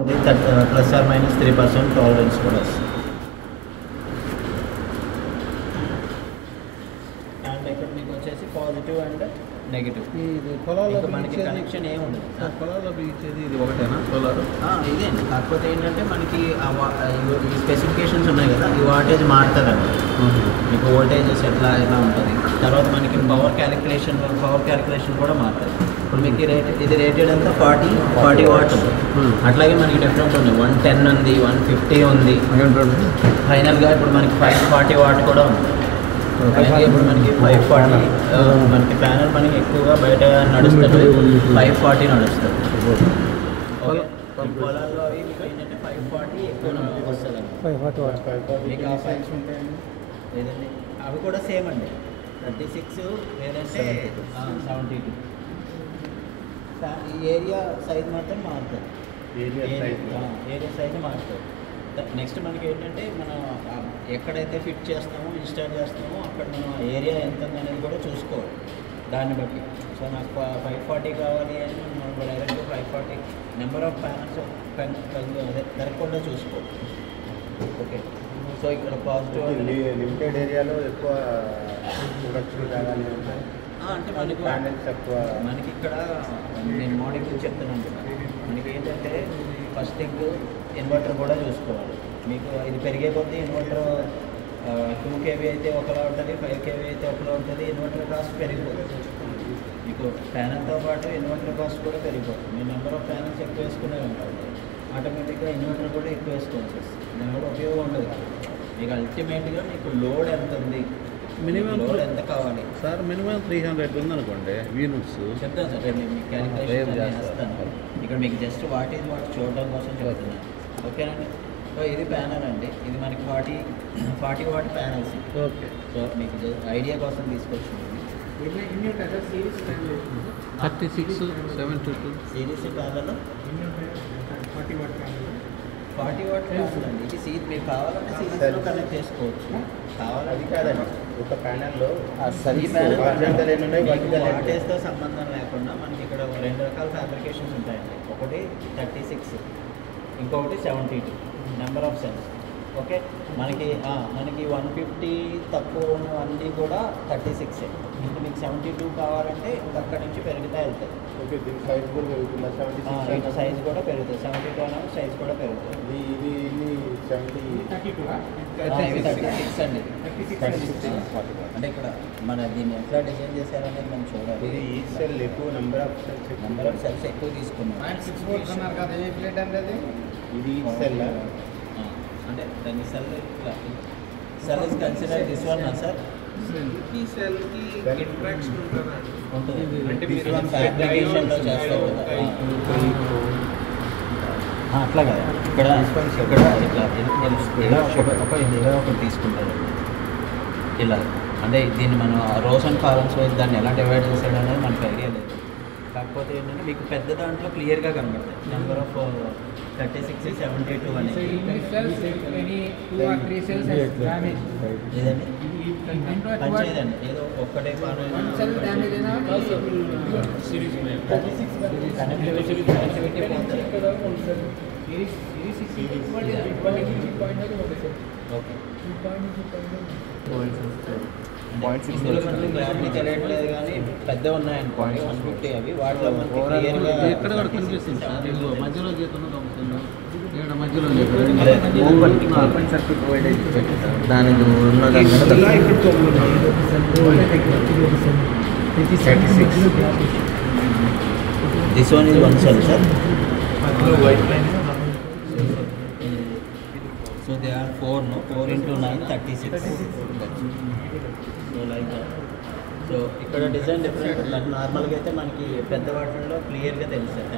ఉంటుంది, +or -3% tolerance కూడా వస్తుంది. అండ్ ఇక్కడ మీకు వచ్చేసి పాజిటివ్ అండ్ నెగిటివ్. ఇది పొలాల్లో మనకి కనెక్షన్ ఏమి ఉండదు. పొలాల్లో ఇచ్చేది ఇది ఒకటేనా సోలార్? ఇదే అండి. కాకపోతే ఏంటంటే మనకి ఈ స్పెసిఫికేషన్స్ ఉన్నాయి కదా, ఈ వాటేజ్ మారుతుందండి. మీకు వోల్టేజెస్ ఎట్లా ఉంటుంది. తర్వాత మనకి పవర్ క్యాలిక్యులేషన్ కూడా మారుతుంది. ఇప్పుడు మీకు ఇది రేటెడ్ అంతా 40 వాట్ ఉంది. అట్లాగే మనకి డిఫరెంట్ ఉంది, 110 ఉంది, 150 ఉంది. ఫైనల్గా ఇప్పుడు మనకి 540 వాట్ కూడా ఉంది. ఇప్పుడు మనకి 540 మనకి ప్యానల్ మనకి ఎక్కువగా బయట నడుస్తుంది, 540 నడుస్తుంది. ఓకే, పొలాల్లో అవి మీకు ఏంటంటే 540 ఎక్కువ వస్తుంది. మీకు లేదండి, అవి కూడా సేమ్ అండి. 36 లేదంటే 72. ఈ ఏరియా సైజ్ మాత్రం మారుతుంది. ఏరియా సైజ్ మారుతుంది. నెక్స్ట్ మనకి ఏంటంటే మనం ఎక్కడైతే ఫిట్ చేస్తామో, ఇన్స్టాల్ చేస్తామో అక్కడ మనం ఏరియా ఎంత అనేది కూడా చూసుకోవాలి దాన్ని బట్టి. సో నాకు 540 కావాలి అని మనం డైరెక్ట్ 540 నెంబర్ ఆఫ్ ప్యానల్స్ అదే జరగకుండా చూసుకోవాలి. ఓకే, సో ఇక్కడ పాజిటివ్ లిమిటెడ్ ఏరియాలో ఎక్కువ ప్రొడక్షన్ కావాలి అంటే మనకి మనకి ఇక్కడ నేను మోడల్ గురించి చెప్తున్నాను కదా. మనకి ఏంటంటే ఫస్ట్ థింగ్ ఇన్వర్టర్ కూడా చూసుకోవాలి. మీకు ఇది పెరిగే కొద్దీ ఇన్వర్టర్ 2 kV అయితే ఒకలా ఉంటుంది, 5 kV అయితే ఒకలా ఉంటుంది. ఇన్వర్టర్ కాస్ట్ పెరిగిపోతుంది. మీకు ప్యానల్తో పాటు ఇన్వర్టర్ కాస్ట్ కూడా పెరిగిపోతుంది. మీ నెంబర్ ఆఫ్ ప్యానల్స్ ఎక్కువ వేసుకునే ఉంటారు, ఆటోమేటిక్గా ఇన్వర్టర్ కూడా ఎక్కువ వేసుకోవాల్సి వస్తుంది. దానివల్ల ఉపయోగం ఉండదు. మీకు అల్టిమేట్గా మీకు లోడ్ ఎంత ఉంది, మినిమం లోడ్ ఎంత కావాలి సార్? మినిమం 300 ఉందనుకోండి యూనిట్స్. చెప్తాను సార్, రేపు మీకు క్యాలిక్యులేషన్ చేస్తాను. ఇక్కడ మీకు జస్ట్ వాట్ చూడడం కోసం చెప్తున్నాను. ఓకేనండి. సో ఇది ప్యానల్ అండి. ఇది మనకి 40 వాట్ ప్యానల్స్. ఓకే, సో మీకు ఐడియా కోసం తీసుకొచ్చింది. 36, 72 సిరీస్ ప్యానల్ 40 వాట్ ప్యానల్ అండి. ఇది మీకు కావాలంటే సిరీస్లో కనెక్ట్ చేసుకోవచ్చు. కావాలని కాదండి, ఒక ప్యానల్లో ఈ ప్యానల్ వాటేజ్తో సంబంధం లేకుండా మనకి ఇక్కడ 2 రకాల ఫ్యాబ్రికేషన్స్ ఉంటాయండి. ఒకటి 36, ఇంకొకటి 72 నెంబర్ ఆఫ్ సెల్స్. ఓకే, మనకి 150 తక్కువ ఉన్నవన్నీ కూడా 36. ఇంకా మీకు 72 కావాలంటే ఇంకా అక్కడి నుంచి పెరుగుతూ వెళ్తాయి. ఓకే, దీని సైజ్ కూడా పెరుగుతుందా? 76 సైజ్ కూడా పెరుగుతుంది. 72 అనేది సైజ్ కూడా పెరుగుతుంది. ఇది 70 ఇవి 36 అండి. అంటే ఇక్కడ మన దీన్ని ఎట్లా డిజైన్ చేశారనేది మనం చూడాలి. ఇది ఈ సెల్ ఎక్కువ నెంబర్ ఆఫ్ సెల్స్ ఎక్కువ తీసుకున్నాం. ఇది ఈ సెల్ అంటే దాన్ని cell is consider this one sir. ఈ సెల్కి ఇంట్రాక్షన్ ఉంటుంది. అంటే మీరు ఫ్యాబ్రికేషన్లో చేస్తారు కదా, అట్లా కదా. ఇక్కడ ఇట్లా ఒకటి తీసుకుంటారు ఇలా. అంటే దీన్ని మనం రోస్ అండ్ కాలమ్స్ వైజ్ దాన్ని ఎలా డివైడ్ చేశాడు అనేది మనకు ఐడియా లేదు. కాకపోతే ఏంటంటే మీకు పెద్ద దాంట్లో క్లియర్గా కనబడుతుంది నెంబర్ ఆఫ్ 36, 72 అనేది. లేదండి పనిచేయదండి, ఏదో ఒక్కటే కనెక్టివిటీ ఓకే. ఇందులో మనకి క్లారిటీ తెలియట్లేదు కానీ పెద్ద ఉన్నాయనుకోండి 150 అవి వాటిలో ఎక్కడ కూడా కనిపిస్తుంది సార్. మధ్యలో గీతను మధ్యలో ఓపెన్ సర్క్యూట్ వోల్టేజ్ దానికి this one is 1 cell sir. So they are 4 into 9 36. So like so ఇక్కడ డిజైన్ డిఫరెంట్. నార్మల్గా అయితే మనకి పెద్ద వాటిల్లో క్లియర్గా తెలుస్తుంది.